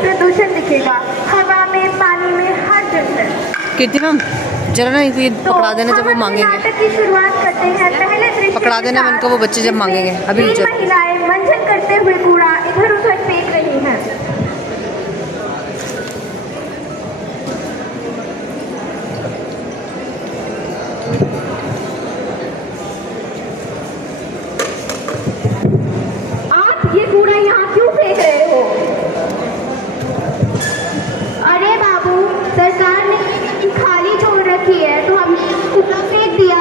प्रदूषण दिखेगा, हवा में, पानी में, हर जगह। कीर्ति मैम जरा ना इनको ये पकड़ा देना जब वो मांगेंगे। नाटक की शुरुआत करते हैं पहले दृश्य पकड़ा देना इनको वो बच्चे जब मांगेंगे। अभी तीन महिलाएं मंजन करते हुए कूड़ा इधर उधर फेंक रही हैं। आप ये कूड़ा यहाँ क्यों फेंक रहे हो? अरे बाबू, सरकार ने खाली छोड़ रखी है तो हमने कूड़ा फेंक दिया।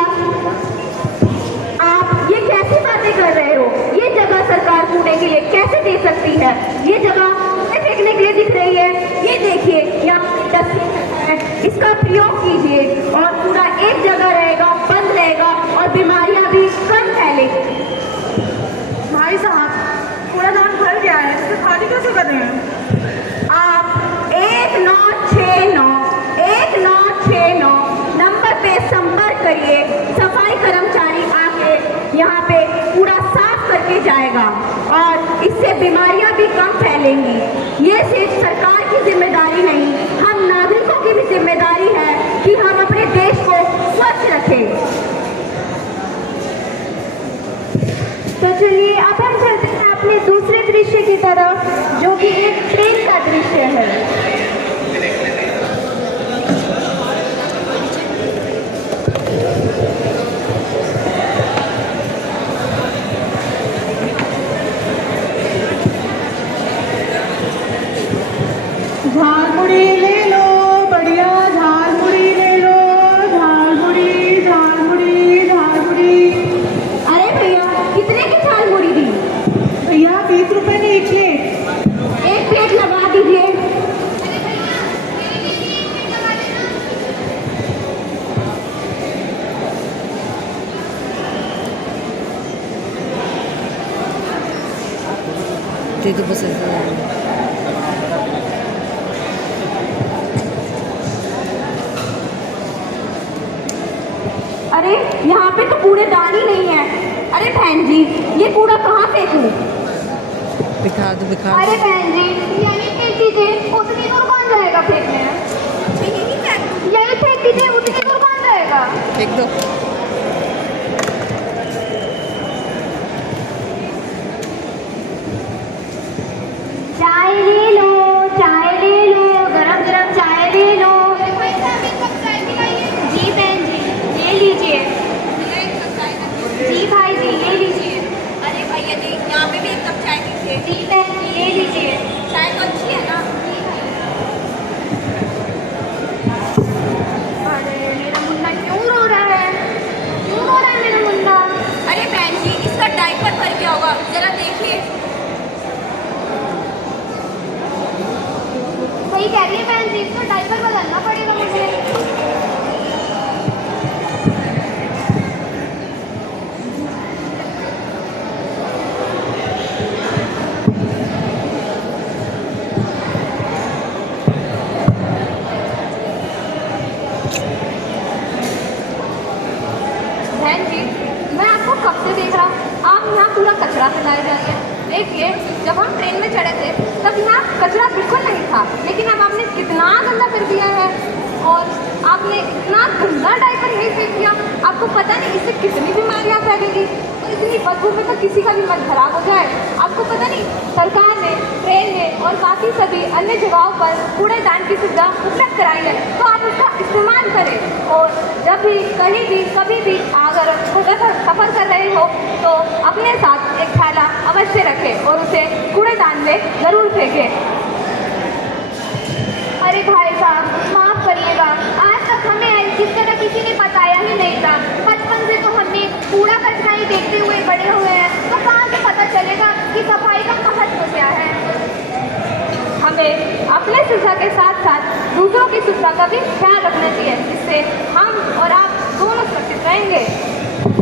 आप ये कैसी बातें कर रहे हो? ये जगह सरकार कूड़े के लिए कैसे दे सकती है? ये जगह फेंकने के लिए दिख रही है। ये देखिए, यहाँ डस्टबिन है, इसका प्रयोग कीजिए और कूड़ा एक जगह रहेगा, बंद रहेगा और बीमारियां भी कम फैलेगी। भाई साहब, कूड़ादान भर गया है, इसे खाली कैसे कर रहे हैं? आप 1969 नंबर पे संपर्क करिए। सफाई कर्मचारी आके यहाँ पे कूड़ा साफ करके जाएगा और इससे बीमारियां भी कम फैलेंगी। ये सिर्फ सरकार की जिम्मेदारी नहीं, हम नागरिकों की भी जिम्मेदारी है कि हम अपने देश को स्वच्छ रखें। तो चलिए अब हम चलते हैं अपने दूसरे दृश्य की तरफ, जो कि एक ट्रेन का दृश्य है। झालमुड़ी ले लो, बढ़िया झालमुड़ी ले लो, झालमुड़ी झालमुड़ी झालमुड़ी। अरे भैया, कितने की झालमुड़ी दी? भैया 20 रुपए की एक प्लेट। एक प्लेट लगा दीजिए। तो बस अरे यहाँ पे तो कूड़ेदान ही नहीं है। अरे बहन जी, ये कूड़ा कहाँ फेंकूं? बिखा दो बिखा अरे बहन जी, यही फेंक दीजिए, उतनी दूर कौन जाएगा फेंकने? यही फेंक दीजिए, उतनी दूर कौन जाएगा? फेंक दो। चाय ले लो, चाय ले लो, गरम गरम चाय ले लो। जी बहन जी, ले लीजिए। जी भाई जी, ले लीजिए। अरे भैया जी, यहाँ पे भी एक कप चाय दीजिए। जी बहन जी, ले लीजिए। चाय तो अच्छी है ना? अरे मेरा मुन्ना क्यों रो रहा है? क्यों रो रहा है मेरा मुन्ना? अरे बहन जी, इसका डायपर भर गया होगा, जरा देखिए। वही कह रही है बहन जी, इसको डायपर बदलना पड़ेगा मुझे। बहन जी, मैं आपको कब से देख रहा हूँ, आप यहाँ पूरा कचरा फैलाए जा रहे हैं। देखिए, जब हम ट्रेन में चढ़े थे तब यहाँ कचरा बिल्कुल नहीं था, लेकिन अब आपने कितना गंदा कर दिया है और आपने इतना गंदा डायपर यही फेंक दिया। आपको पता नहीं इससे कितनी बीमारियाँ फैलेगी और इतनी बदबू में तो किसी का भी मन खराब हो जाए। आपको पता नहीं, सरकार ने ट्रेन में और बाकी सभी अन्य जगहों पर कूड़ेदान की सुविधा उपलब्ध कराई है, तो आप उसका इस्तेमाल करें। और जब भी कहीं भी कभी भी अगर छोटा सा सफ़र कर रहे हो तो अपने साथ एक थैला अवश्य रखें और उसे कूड़ेदान में ज़रूर फेंकें। अरे भाई साहब, माफ़ करिएगा, आज तक हमें किस तरह किसी ने बताया ही नहीं था। बचपन से तो हमने कूड़ा कचरा ही देखते हुए बड़े हुए हैं, तो कहाँ से पता चलेगा कि सफाई का महत्व क्या है। हमें अपने सुविधा के साथ साथ दूसरों की सुविधा का भी ख्याल रखना चाहिए, जिससे हम और आप दोनों सुरक्षित रहेंगे।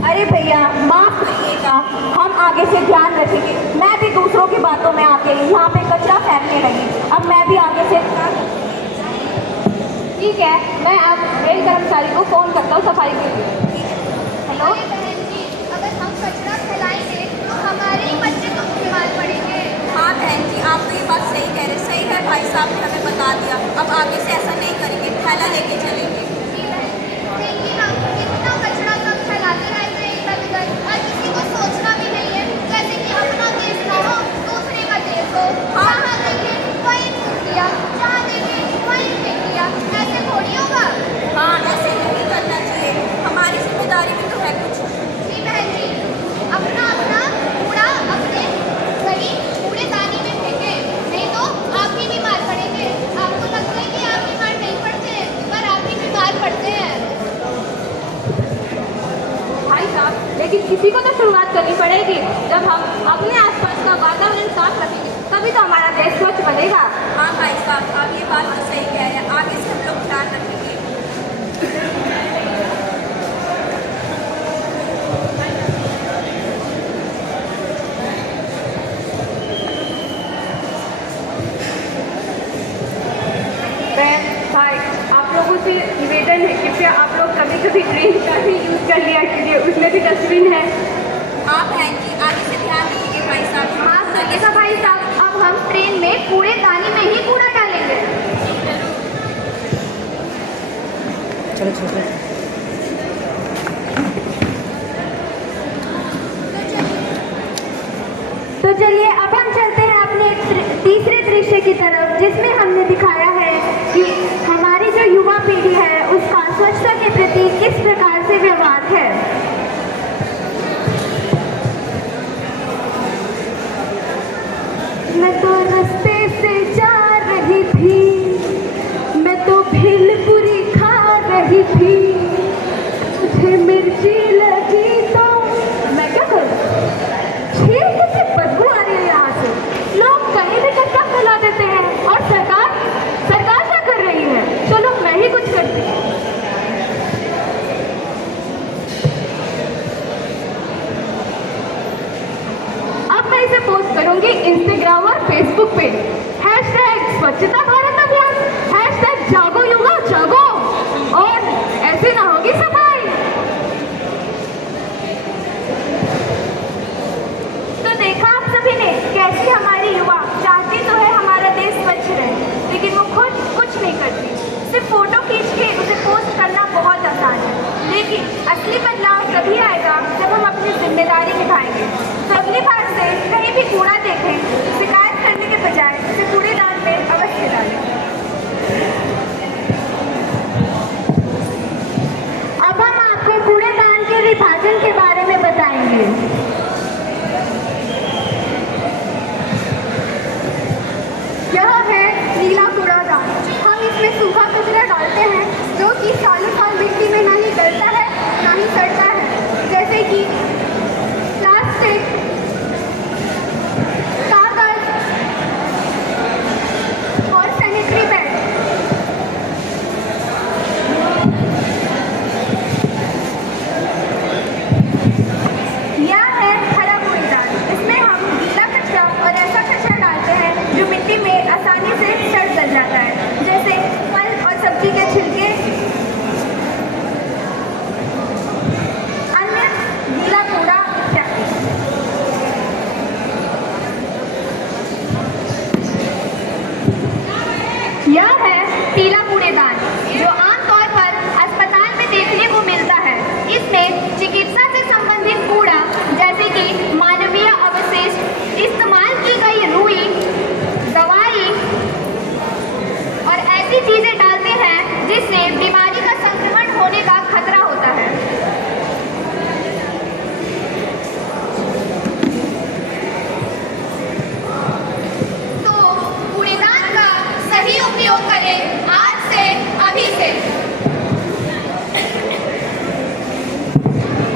अरे भैया, माफ़ करिएगा, हम आगे से ध्यान रखेंगे। मैं भी दूसरों की बातों में आके यहाँ पे कचरा फेंकने लगी, अब मैं भी आगे से ठीक है। मैं अब रेल कर्मचारी को फ़ोन करता हूँ सफाई के लिए। हेलो बहन जी, अगर हम कचरा फैलाएंगे तो हमारे ही बच्चे को बीमार पड़ेंगे। हाँ बहन जी, आप तो ये बात सही कह रहे हैं। सही है भाई साहब। शुरुआत करनी पड़ेगी। जब हम अपने आसपास का वातावरण साफ रखेंगे तभी तो हमारा देश स्वच्छ बनेगा। हाँ भाई साहब, आप ये बात तो सही कह रहे हैं। आगे से हम लोग ध्यान रखेंगे। बहन भाई, आप लोगों से निवेदन है कृपया आप लोग कभी कभी ट्रेन का भी यूज़ कर लिया कीजिए, उसमें भी डस्टबिन है। हाँ बहन जी, आगे से ध्यान रखेंगे भाई साहब। हाँ ऐसा भाई साहब, अब हम ट्रेन में कूड़ेदानी में ही कूड़ा डालेंगे। चलो चलो। तो चलिए अब हम चलते हैं अपने तीसरे दृश्य की तरफ, जिसमें हमने दिखाया है कि हमारी जो युवा पीढ़ी है उसका स्वच्छता के प्रति किस प्रकार से व्यवहार है। मैं तो रास्ते से जा रही थी, मैं तो भेलपुरी खा रही थी, मुझे मिर्ची लगी तो मैं क्या करूं? छील कितनी बदबू आ रही है यहाँ से। लोग कहीं भी कचरा फैला देते हैं और सरकार क्या कर रही है? चलो मैं ही कुछ करती हूँ। अब मैं इसे पोस्ट करूंगी इंस्टाग्राम और फेसबुक पे। #स्वच्छता भारत अभियान, #जागो युवा जागो, और ऐसे ना होगी सफाई। तो देखा आप सभी ने कैसे हमारी युवा चाहती तो है हमारा देश स्वच्छ रहे, लेकिन वो खुद कुछ नहीं करती। सिर्फ फोटो खींच के उसे पोस्ट करना बहुत आसान है, लेकिन असली बदलाव तभी आएगा जब हम अपनी जिम्मेदारी निभाएंगे। तो अगली बार से कहीं भी कूड़ा देखें, शिकायत करने के बजाय उसे कूड़ेदान में अवश्य डालें। अब हम आपको कूड़ेदान के विभाजन के बारे में बताएंगे। यह है नीला कूड़ादान। हम इसमें सूखा कचरा डालते हैं जो कि सालों साल मिट्टी में नहीं गलता है ना ही सड़ता है, जैसे कि प्लास्टिक, कागज और सैनिटरी पैड। यह है हरा कूड़ेदान। इसमें हम गीला कचरा और ऐसा कचरा डालते हैं जो मिट्टी में आसानी से सड़ गल जाता है, जैसे फल और सब्जी के छिलके, अन्य गीला कूड़ा इत्यादि। यह है पीला कूड़ेदान, जो आमतौर पर अस्पताल में देखने को मिलता है। इसमें चिकित्सा से संबंधित कूड़ा जैसे कि मानवीय अवशेष, इस्तेमाल की गई रुई, दवाई और ऐसी चीजें डालते हैं जिससे बीमारी का संक्रमण होने का खतरा होता है। तो कूड़ेदान का सही उपयोग करें आज से, अभी से।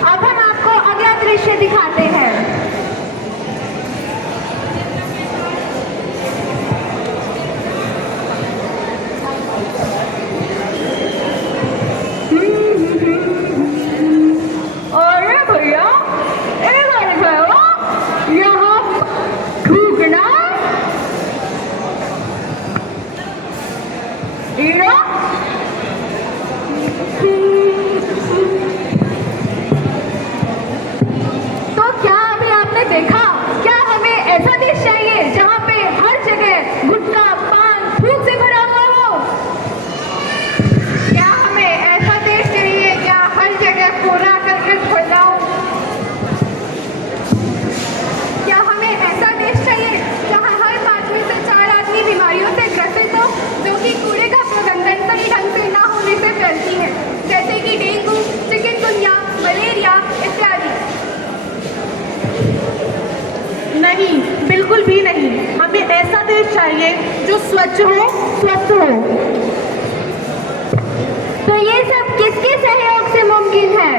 अब हम आपको अगला दृश्य दिखाते हैं। अरे भैया, यहाँ थूकना तो क्या अभी आपने देखा? क्या हमें ऐसा देश चाहिए जहाँ पे हर जगह गुटखा, पान, थूक से भरा हुआ हो? क्या हमें ऐसा देश चाहिए क्या हर जगह कूड़ा करकट पड़ा हो? क्या हमें ऐसा देश चाहिए जहाँ हर 5 में से 4 आदमी बीमारियों से ग्रसित हो, जो कि कूड़े का प्रबंधन सही ढंग से ना होने से फैलती है, जैसे कि डेंगू, चिकनगुनिया, मलेरिया इत्यादि? नहीं, बिल्कुल भी नहीं। हमें ऐसा देश चाहिए जो स्वच्छ हो, स्वस्थ हो। तो ये सब किसके सहयोग से मुमकिन है?